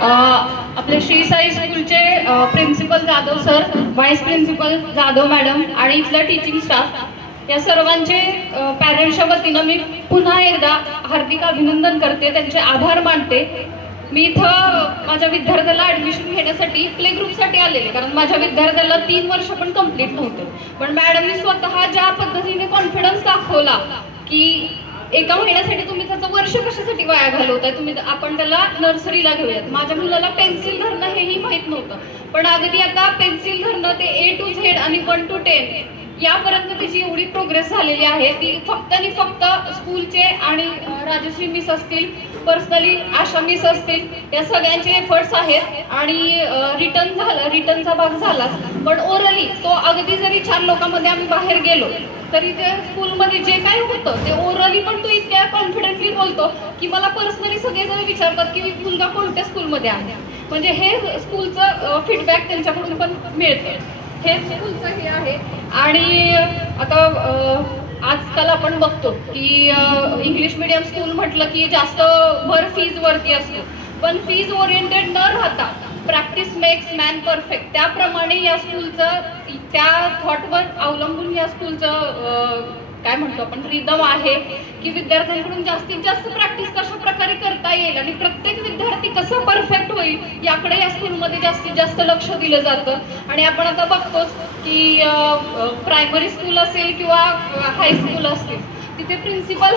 आपले श्री साई स्कूलचे principal Jadhav sir, vice principal Jadhav madam आणि इथलं टीचिंग स्टाफ या सर्वांचे पॅरेंट्सच्या वतीनं मी पुन्हा एकदा हार्दिक अभिनंदन करते, त्यांचे आभार मानते. मी इथं माझ्या विद्यार्थ्याला ॲडमिशन घेण्यासाठी प्ले ग्रुपसाठी आलेले, कारण माझ्या विद्यार्थ्याला 3 वर्ष पण कंप्लीट नव्हतं. पण मॅडमनी स्वतः ज्या पद्धतीने कॉन्फिडन्स दाखवला की एका महिन्यासाठी तुम्ही त्याचं वर्ष कशासाठी वाया घालवताय, आपण त्याला नर्सरीला घेऊयात. माझ्या मुलाला पेन्सिल धरणं हेही माहीत नव्हतं, पण अगदी आता पेन्सिल धरणं ते A to Z आणि 1 to 10 यापर्यंत त्याची एवढी प्रोग्रेस झालेली आहे. ती फक्त आणि फक्त स्कूलचे आणि राजश्री मिस असतील, पर्सनली आशा मिस असतील, या सगळ्यांचे एफर्ट्स आहेत. आणि रिटर्नचा भाग झालाच, पण ओरली तो अगदी जरी 4 लोकांमध्ये आम्ही बाहेर गेलो तरी ते स्कूलमध्ये जे काही होतं ते ओरली पण तो इतक्या कॉन्फिडेंटली बोलतो की मला पर्सनली सगळेजण विचारतात की मुलगा कोणत्या स्कूलमध्ये आहे. म्हणजे हे स्कूलचं फीडबॅक त्यांच्याकडून पण मिळतं. हे स्कूलचं हे आहे. आणि आता आजकाल आपण बघतो की इंग्लिश मिडियम स्कूल म्हटलं की जास्त भर फीजवरती असतो, पण फीज ओरिएंटेड न राहता प्रॅक्टिस मेक्स मॅन परफेक्ट, त्याप्रमाणे या स्कूलचं त्या थॉटवर अवलंबून या स्कूलचं काय म्हणतो आपण रिदम आहे की विद्यार्थ्यांकडून जास्तीत जास्त प्रॅक्टिस कशा प्रकारे करता येईल आणि प्रत्येक विद्यार्थी कसा परफेक्ट होईल याकडे या स्कूलमध्ये जास्तीत जास्त लक्ष दिलं जातं. आणि आपण आता बघतोच की प्रायमरी स्कूल असेल किंवा हायस्कूल असतील, तिथे प्रिन्सिपल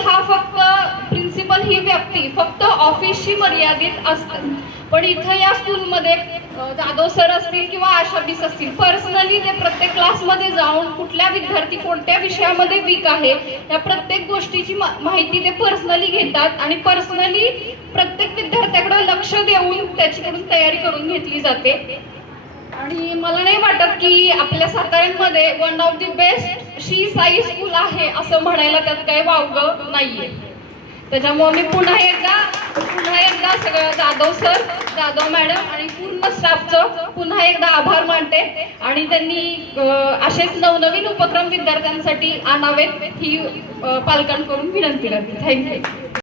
ही व्यक्ती फक्त ऑफिसशी मर्यादित असते. पण इथं या स्कूलमध्ये जाधव सर असतील किंवा आशा मिस असतील, पर्सनली ते प्रत्येक क्लासमध्ये जाऊन कुठल्या विद्यार्थी कोणत्या विषयामध्ये वीक आहे या प्रत्येक गोष्टीची माहिती ते पर्सनली घेतात आणि पर्सनली प्रत्येक विद्यार्थ्याकडे लक्ष देऊन त्याच्याकडून तयारी करून घेतली जाते. आणि मला नाही वाटत की आपल्या साताऱ्यामध्ये one of the best Shri Sai school आहे असं म्हणायला त्यात काही वावगं नाहीये. त्याच्यामुळे मी पुन्हा एकदा सगळं जाधव सर, जाधव मॅडम आणि पूर्ण स्टाफचं पुन्हा एकदा आभार मानते. आणि त्यांनी असेच नवनवीन उपक्रम विद्यार्थ्यांसाठी आणावेत ही पालकांकडून विनंती करते. थँक्यू.